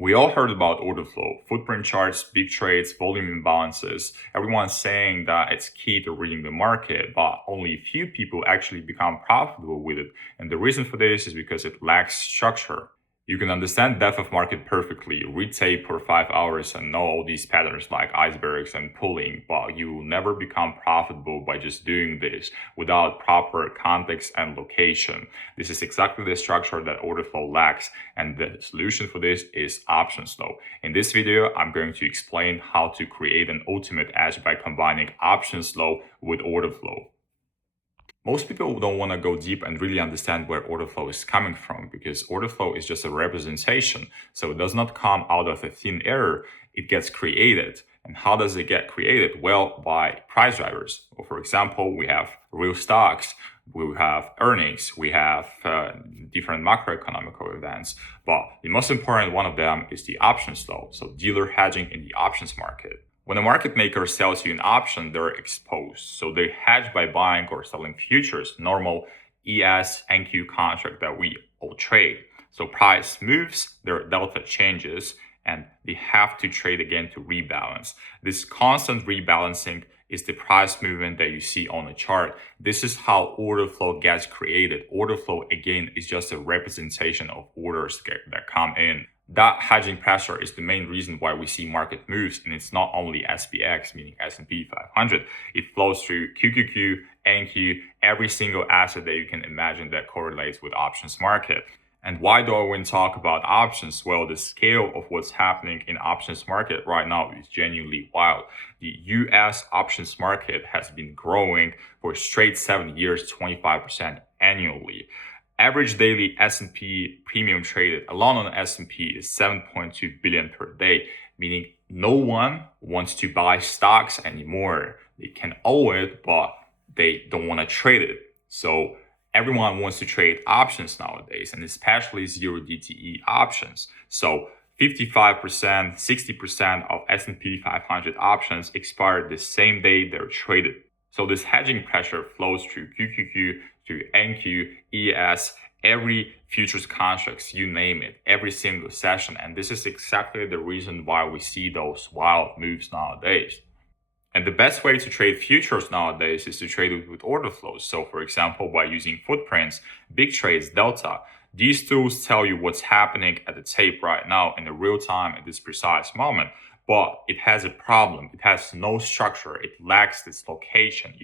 We all heard about order flow, footprint charts, big trades, volume imbalances. Everyone's saying that it's key to reading the market, but only a few people actually become profitable with it. And the reason for this is because it lacks structure. You can understand depth of market perfectly, read tape for 5 hours and know all these patterns like icebergs and pulling, but you will never become profitable by just doing this without proper context and location. This is exactly the structure that order flow lacks, and the solution for this is OptionsFlow. In this video, I'm going to explain how to create an ultimate edge by combining OptionsFlow with order flow. Most people don't want to go deep and really understand where order flow is coming from, because order flow is just a representation. So it does not come out of a thin air, it gets created. And how does it get created? Well, by price drivers. Well, for example, we have real stocks, we have earnings, we have different macroeconomic events. But the most important one of them is the options flow, so dealer hedging in the options market. When a market maker sells you an option, they're exposed. So they hedge by buying or selling futures, normal ES, NQ contract that we all trade. So price moves, their delta changes, and they have to trade again to rebalance. This constant rebalancing is the price movement that you see on the chart. This is how order flow gets created. Order flow, again, is just a representation of orders that come in. That hedging pressure is the main reason why we see market moves, and it's not only SPX, meaning S&P 500. It flows through QQQ, NQ, every single asset that you can imagine that correlates with options market. And why do I want to talk about options? Well, the scale of what's happening in options market right now is genuinely wild. The US options market has been growing for straight 7 years, 25% annually. Average daily S&P premium traded alone on the S&P is 7.2 billion per day, meaning no one wants to buy stocks anymore. They can own it, but they don't want to trade it. So everyone wants to trade options nowadays, and especially zero DTE options. So 55%, 60% of S&P 500 options expire the same day they're traded. So this hedging pressure flows through QQQ, through NQ, ES, every futures contracts, you name it, every single session. And this is exactly the reason why we see those wild moves nowadays. And the best way to trade futures nowadays is to trade it with order flows. So for example, by using footprints, big trades, delta, these tools tell you what's happening at the tape right now in the real time at this precise moment. But it has a problem. It has no structure. It lacks this location,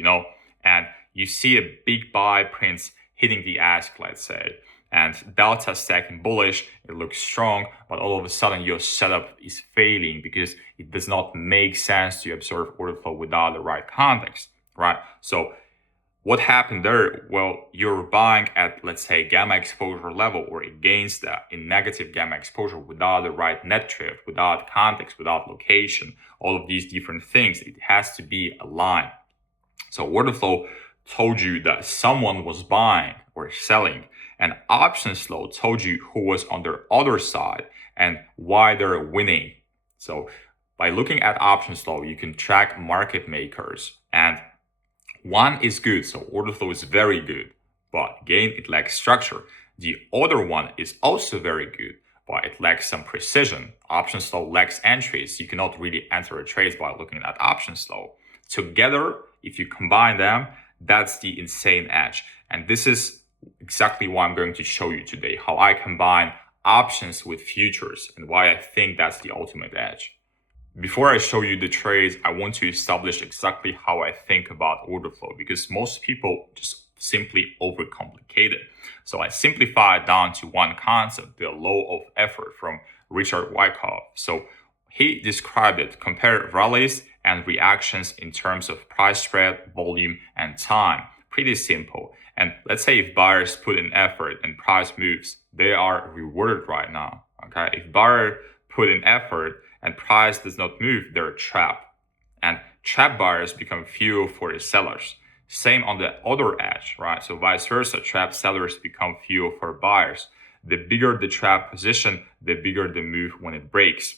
and you see a big buy prints hitting the ask, let's say, and delta stacking bullish, it looks strong, but all of a sudden your setup is failing because it does not make sense to observe order flow without the right context, right? So what happened there? Well, you're buying at, let's say, gamma exposure level or against that in negative gamma exposure without the right net drift, without context, without location, all of these different things. It has to be aligned. So order flow told you that someone was buying or selling, and OptionsFlow told you who was on their other side and why they're winning. So by looking at OptionsFlow, you can track market makers, and one is good, so order flow is very good, but again, it lacks structure. The other one is also very good, but it lacks some precision. OptionsFlow lacks entries. You cannot really enter a trade by looking at OptionsFlow. Together, if you combine them, that's the insane edge. And this is exactly what I'm going to show you today, how I combine options with futures and why I think that's the ultimate edge. Before I show you the trades, I want to establish exactly how I think about order flow, because most people just simply overcomplicate it. So I simplify it down to one concept, the law of effort from Richard Wyckoff. So he described it, compare rallies and reactions in terms of price spread, volume, and time. Pretty simple. And let's say if buyers put in effort and price moves, they are rewarded right now. Okay, if buyer put in effort and price does not move, they're trapped. And trapped buyers become fuel for the sellers. Same on the other edge, right? So vice versa, trapped sellers become fuel for buyers. The bigger the trap position, the bigger the move when it breaks.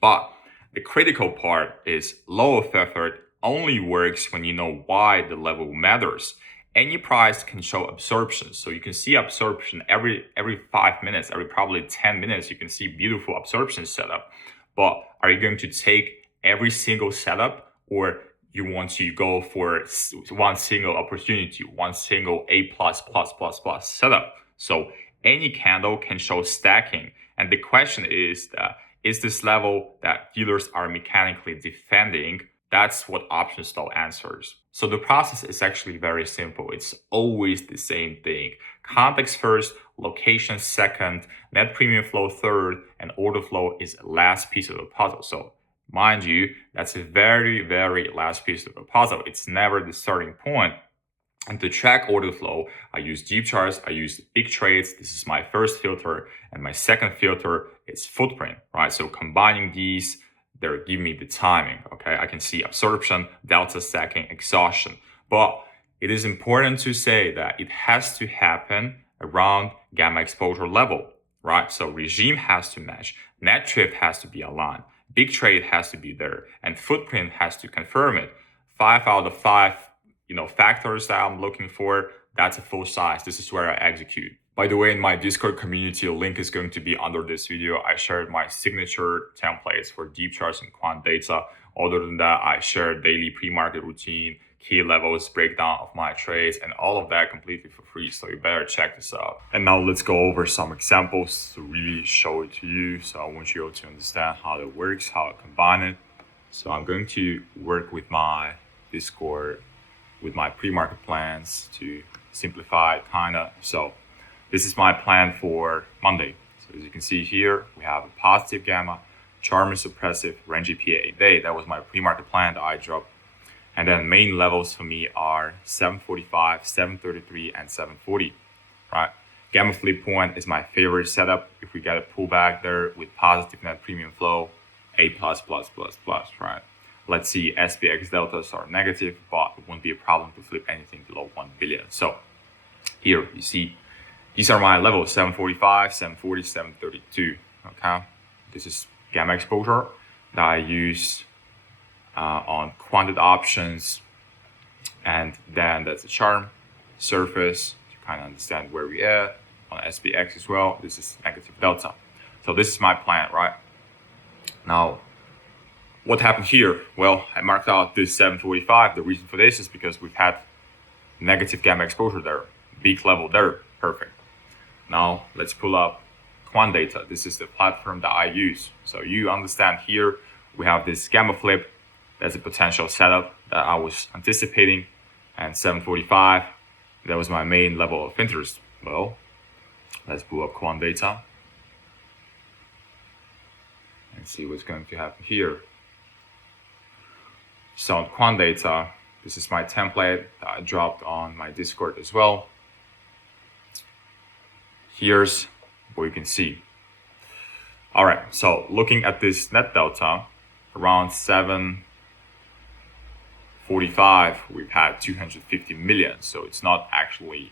But the critical part is law of effort only works when you know why the level matters. any price can show absorption. So you can see absorption every 5 minutes, every probably 10 minutes, you can see beautiful absorption setup. But are you going to take every single setup, or you want to go for one single opportunity, one single A+++ setup? So any candle can show stacking. And the question is this level that dealers are mechanically defending? That's what Optionsflow answers. So the process is actually very simple. It's always the same thing. Context first, location second, net premium flow third, and order flow is the last piece of the puzzle. So mind you, that's a very, very last piece of the puzzle. It's never the starting point. And to track order flow, I use Jeep charts, I use big trades. This is my first filter. And my second filter is footprint, right? So combining these, they're giving me the timing, okay? I can see absorption, delta stacking, exhaustion. But it is important to say that it has to happen around gamma exposure level, right? So regime has to match, net drift has to be aligned, big trade has to be there, and footprint has to confirm it. 5 out of 5 factors that I'm looking for, that's a full size. This is where I execute. By the way, in my Discord community, a link is going to be under this video. I shared my signature templates for deep charts and quant data. Other than that, I shared daily pre-market routine, key levels, breakdown of my trades, and all of that completely for free. So you better check this out. And now let's go over some examples to really show it to you. So I want you all to understand how it works, how I combine it. So I'm going to work with my Discord with my pre-market plans to simplify it kinda. So this is my plan for Monday. So as you can see here, we have a positive gamma, charm is suppressive, range EPA 8-day. That was my pre-market plan that I dropped. And then main levels for me are 745, 733, and 740, right? Gamma flip point is my favorite setup. If we get a pullback there with positive net premium flow, A++++, right? Let's see, SPX deltas are negative, but it won't be a problem to flip anything below 1 billion. So here you see, these are my levels, 745, 740, 732, okay? This is gamma exposure that I use on quantitative options. And then that's the charm surface to kind of understand where we are on SPX as well. This is negative delta. So this is my plan, right? Now, what happened here? Well, I marked out this 745. The reason for this is because we've had negative gamma exposure there, big level there, perfect. Now let's pull up quant data. This is the platform that I use. So you understand here, we have this gamma flip. That's a potential setup that I was anticipating. And 745, that was my main level of interest. Well, let's pull up quant data and see what's going to happen here. So on quant data, this is my template that I dropped on my Discord as well. Here's what you can see. All right, so looking at this net delta, around 745, we've had 250 million. So it's not actually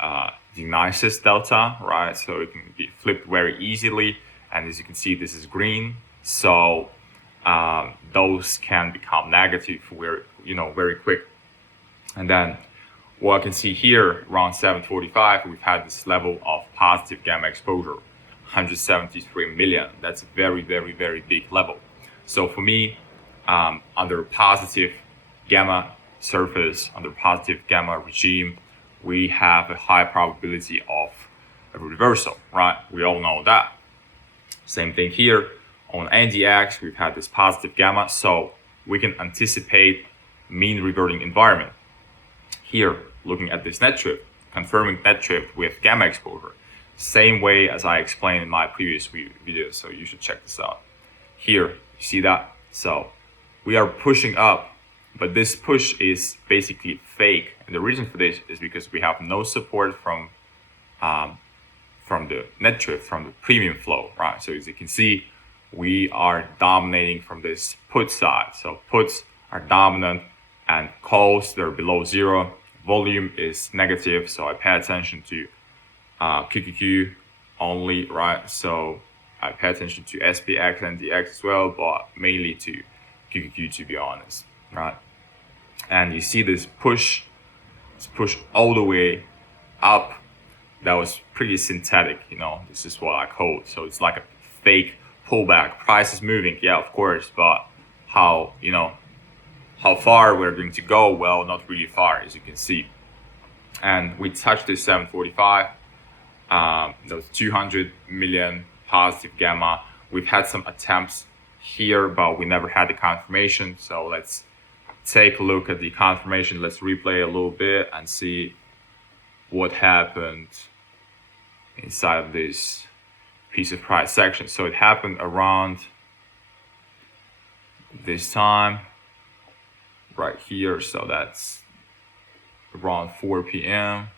the nicest delta, right? So it can be flipped very easily. And as you can see, this is green. So those can become negative very quick. And then what I can see here, around 745, we've had this level of positive gamma exposure, 173 million. That's a very, very, very big level. So for me, under positive gamma surface, under positive gamma regime, we have a high probability of a reversal, right? We all know that. Same thing here. On NDX, we've had this positive gamma, so we can anticipate mean reverting environment. Here, looking at this net drift, confirming net drift with gamma exposure. Same way as I explained in my previous video, so you should check this out. Here, you see that? So we are pushing up, but this push is basically fake. And the reason for this is because we have no support from the net drift, from the premium flow, right? So as you can see, we are dominating from this put side. So puts are dominant and calls, they're below zero. Volume is negative, so I pay attention to QQQ only, right? So I pay attention to SPX and DX as well, but mainly to QQQ, to be honest, right? And you see this push it's pushed all the way up. That was pretty synthetic, this is what I call. So it's like a fake pullback. Price is moving, yeah, of course, but how far we're going to go? Well, not really far, as you can see. And we touched this 745. Those 200 million positive gamma. We've had some attempts here, but we never had the confirmation. So let's take a look at the confirmation. Let's replay a little bit and see what happened inside of this piece of price section. So it happened around this time right here. So that's around 4 p.m.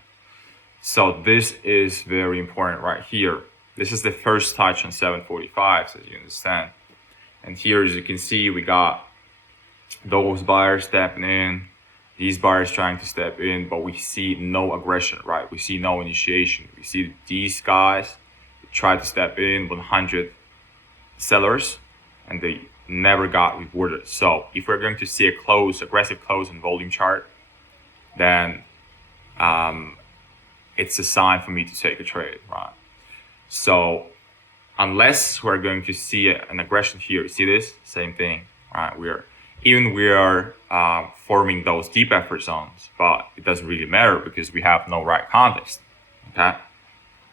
So this is very important right here. This is the first touch on 745, so as you understand. And here, as you can see, we got those buyers stepping in, these buyers trying to step in, but we see no aggression, right? We see no initiation. We see these guys try to step in, 100 sellers, and they never got rewarded. So if we're going to see a aggressive close and volume chart, then it's a sign for me to take a trade, right? So unless we're going to see an aggression here, you see this? Same thing, right? We are forming those deep effort zones, but it doesn't really matter because we have no right context, okay?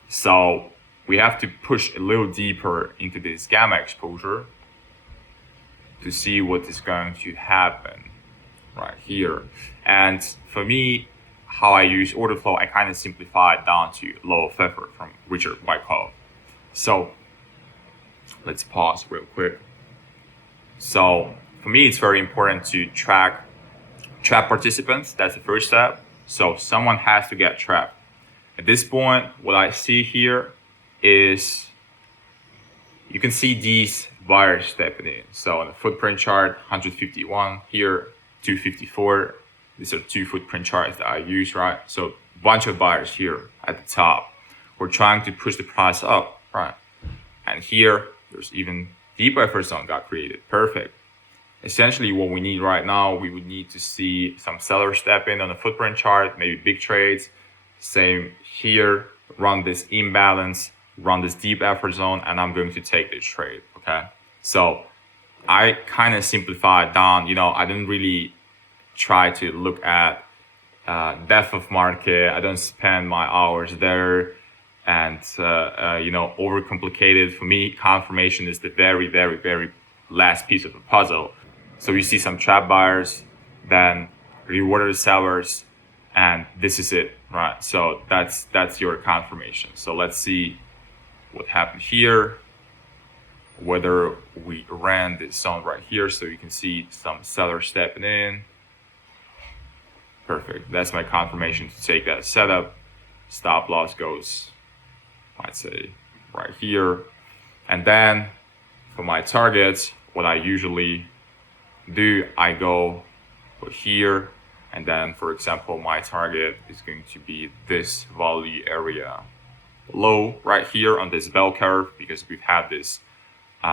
So we have to push a little deeper into this gamma exposure to see what is going to happen right here. And for me, how I use order flow, I kind of simplify it down to law of effort from Richard Wyckoff. So let's pause real quick. So for me, it's very important to track trap participants. That's the first step. So someone has to get trapped. At this point, what I see here is you can see these buyers stepping in. So on the footprint chart, 151 here, 254. These are 2 footprint charts that I use, right? So a bunch of buyers here at the top. We're trying to push the price up, right? And here, there's even deep effort zone got created. Perfect. Essentially, what we need right now, we would need to see some sellers step in on the footprint chart, maybe big trades. Same here, run this imbalance, run this deep effort zone, and I'm going to take this trade, okay? So I kind of simplify it down. I didn't really try to look at depth of market. I don't spend my hours there and overcomplicate it. For me, confirmation is the very, very, very last piece of the puzzle. So you see some trap buyers, then rewarded sellers, and this is it, right? So that's your confirmation. So let's see what happened here, whether we ran this zone right here. So you can see some sellers stepping in. Perfect. That's my confirmation to take that setup. Stop loss goes, I'd say, right here. And then for my targets, what I usually do, I go here. And then, for example, my target is going to be this value area low right here on this bell curve, because we've had this, we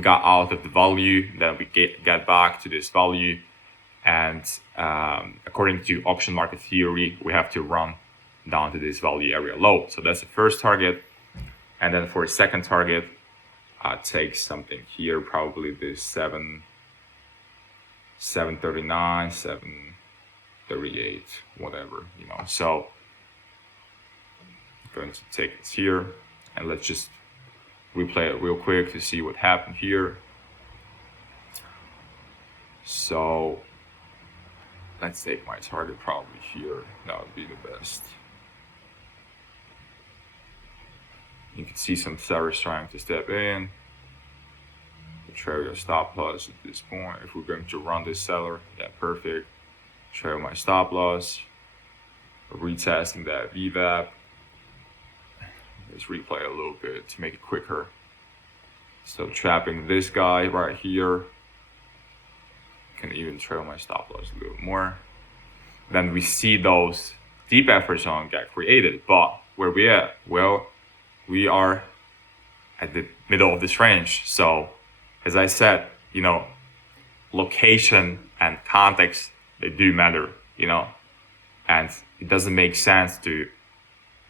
got out of the value, then we get back to this value. And according to auction market theory, we have to run down to this value area low. So that's the first target. And then for a second target, take something here, probably this 739, 738, whatever, So I'm going to take it here, and let's just replay it real quick to see what happened here. So let's take my target probably here. That would be the best. You can see some sellers trying to step in. Trail your stop loss at this point. If we're going to run this seller, yeah, perfect. Trail my stop loss. Retesting that VWAP. Let's replay a little bit to make it quicker. So trapping this guy right here. Can even trail my stop loss a little more. Then we see those deep effort zone get created. But where we at? Well, we are at the middle of this range. So as I said, location and context, they do matter. And it doesn't make sense to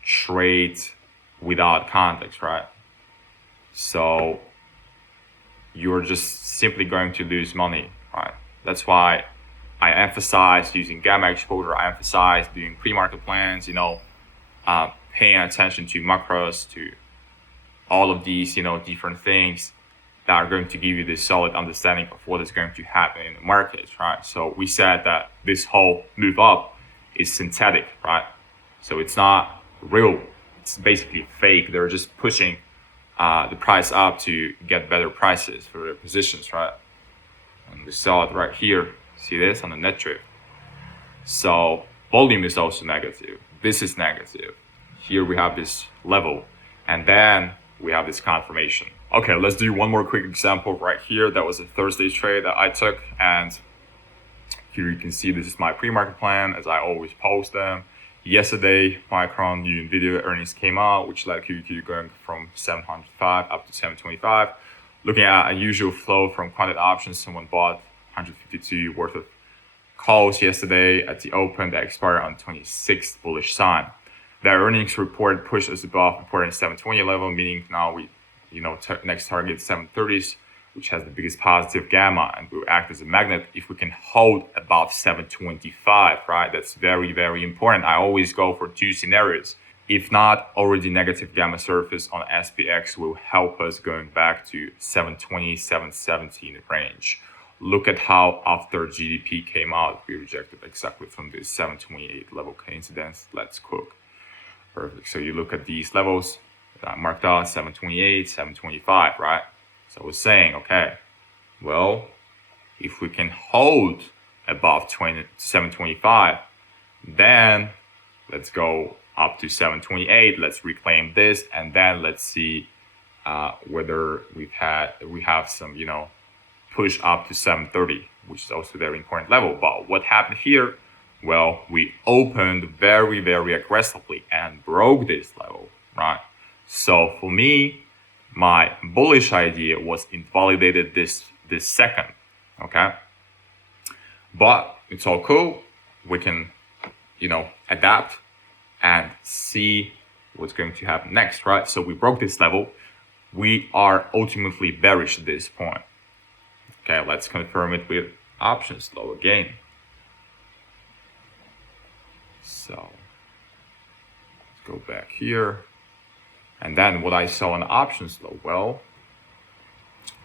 trade without context, right? So you're just simply going to lose money, right? That's why I emphasize using gamma exposure. I emphasize doing pre-market plans, paying attention to macros, to all of these, different things that are going to give you this solid understanding of what is going to happen in the markets, right? So we said that this whole move up is synthetic, right? So it's not real. It's basically fake. They're just pushing the price up to get better prices for their positions, right? And we saw it right here. See this on the net trade. So volume is also negative. This is negative. Here we have this level, and then we have this confirmation. Okay, let's do one more quick example right here. That was a Thursday trade that I took, and here you can see this is my pre-market plan as I always post them. Yesterday, Micron new NVIDIA earnings came out, which led QQQ going from 705 up to 725. Looking at a usual flow from quantitative options, someone bought 152 worth of calls yesterday at the open that expired on 26th bullish sign. Their earnings report pushed us above important 720 level, meaning now we, next target 730s, which has the biggest positive gamma, and will act as a magnet if we can hold above 725, right? That's very, very important. I always go for two scenarios. If not, already negative gamma surface on SPX will help us going back to 720, 717 range. Look at how after GDP came out, we rejected exactly from this 728 level. Coincidence? Let's cook. Perfect. So you look at these levels that I marked out, 728, 725, right? So I was saying, okay, well, if we can hold above 725, then let's go up to 728. Let's reclaim this, and then let's see whether we have some, push up to 730, which is also a very important level. But what happened here? Well, we opened very, very aggressively and broke this level, right? So for me, my bullish idea was invalidated this second, okay? But it's all cool. We can, adapt and see what's going to happen next, right? So we broke this level. We are ultimately bearish at this point. Okay, let's confirm it with Optionsflow again. So let's go back here. And then what I saw on Optionsflow, well,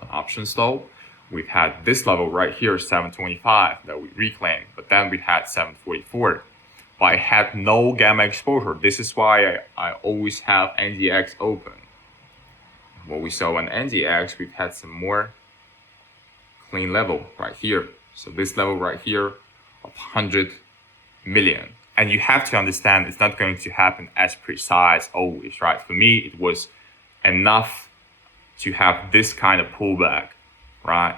on Optionsflow, we've had this level right here, 725, that we reclaimed, but then we had 744. But I had no gamma exposure. This is why I always have NGX open. What we saw on NGX, we've had some more clean level right here. So this level right here of 100 million. And you have to understand it's not going to happen as precise always, right? For me, it was enough to have this kind of pullback, right?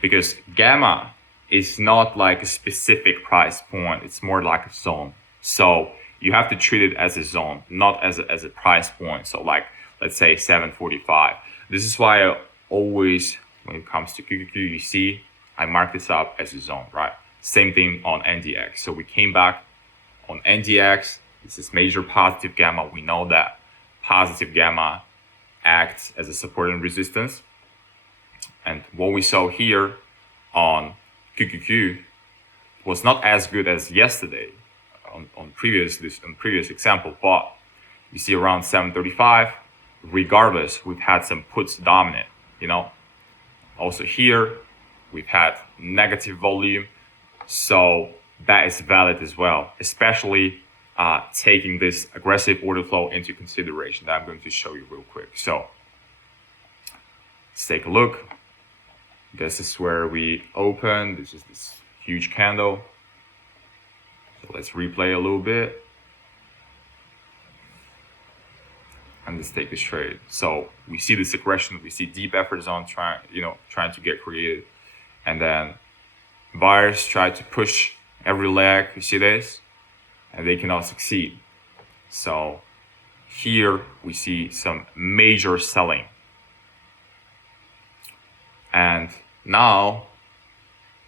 Because gamma is not like a specific price point. It's more like a zone. So you have to treat it as a zone, not as a price point. So like, let's say 745. This is why I always, when it comes to QQQ, you see, I mark this up as a zone, right? Same thing on NDX. So we came back on NDX. This is major positive gamma. We know that positive gamma acts as a support and resistance. And what we saw here on QQQ was not as good as yesterday on previous example, but you see around 735. Regardless, we've had some puts dominant, Also here, we've had negative volume. So that is valid as well, especially taking this aggressive order flow into consideration that I'm going to show you real quick. So let's take a look. This is where we open. This is this huge candle. So let's replay a little bit. And let's take this trade. So we see this aggression, we see deep effort zone trying to get creative. And then buyers try to push every leg, you see this? And they cannot succeed. So here we see some major selling. And now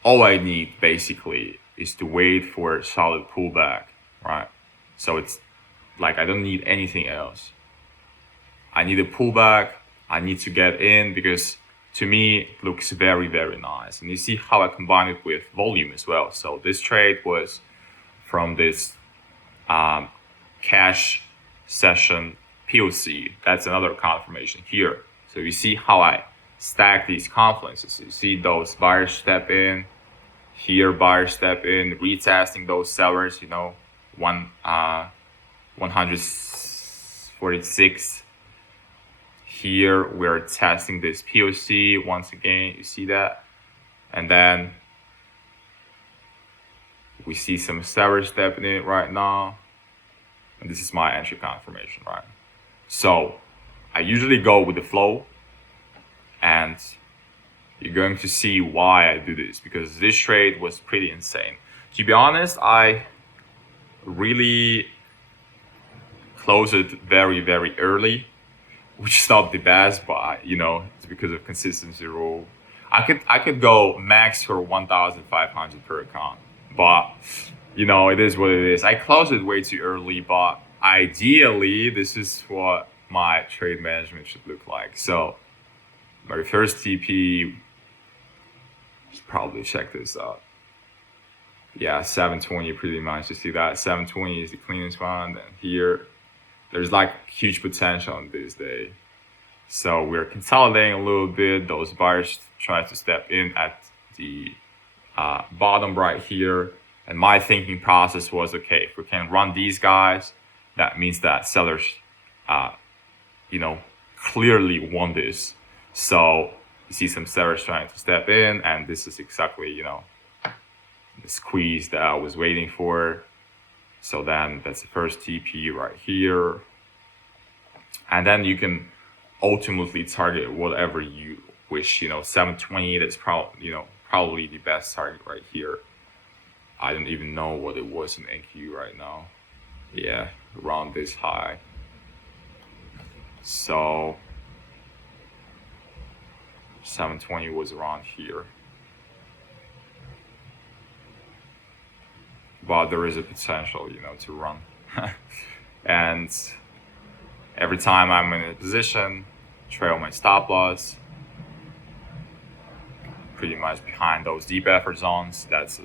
all I need basically is to wait for a solid pullback. right? So it's like I don't need anything else. I need a pullback. I need to get in because to me it looks very, very nice. And you see how I combine it with volume as well. So this trade was from this cash session POC. That's another confirmation here. So you see how I stack these confluences. You see those buyers step in, here buyers step in, retesting those sellers, 146. Here we're testing this POC once again, you see that? And then we see some sellers stepping in right now. And this is my entry confirmation, right? So I usually go with the flow, and you're going to see why I do this, because this trade was pretty insane. To be honest, I really closed it very, very early, which is not the best, but it's because of consistency rule. I could go max for 1,500 per account, but it is what it is. I closed it way too early, but ideally this is what my trade management should look like. So my first TP, should probably check this out. Yeah, 720 pretty much. You see that 720 is the cleanest one. And here there's like huge potential on this day. So we're consolidating a little bit. Those buyers try to step in at the bottom right here. And my thinking process was, okay, if we can run these guys, that means that sellers, clearly want this. So you see some sellers trying to step in, and this is exactly, the squeeze that I was waiting for. So then that's the first TP right here. And then you can ultimately target whatever you wish. 720, that's probably the best target right here. I don't even know what it was in NQ right now. Yeah, around this high. So 720 was around here. But there is a potential, to run. And every time I'm in a position, trail my stop loss, pretty much behind those deep effort zones. That's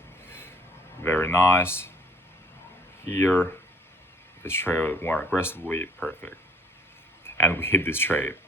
very nice. Here, let's trail it more aggressively, perfect. And we hit this trade.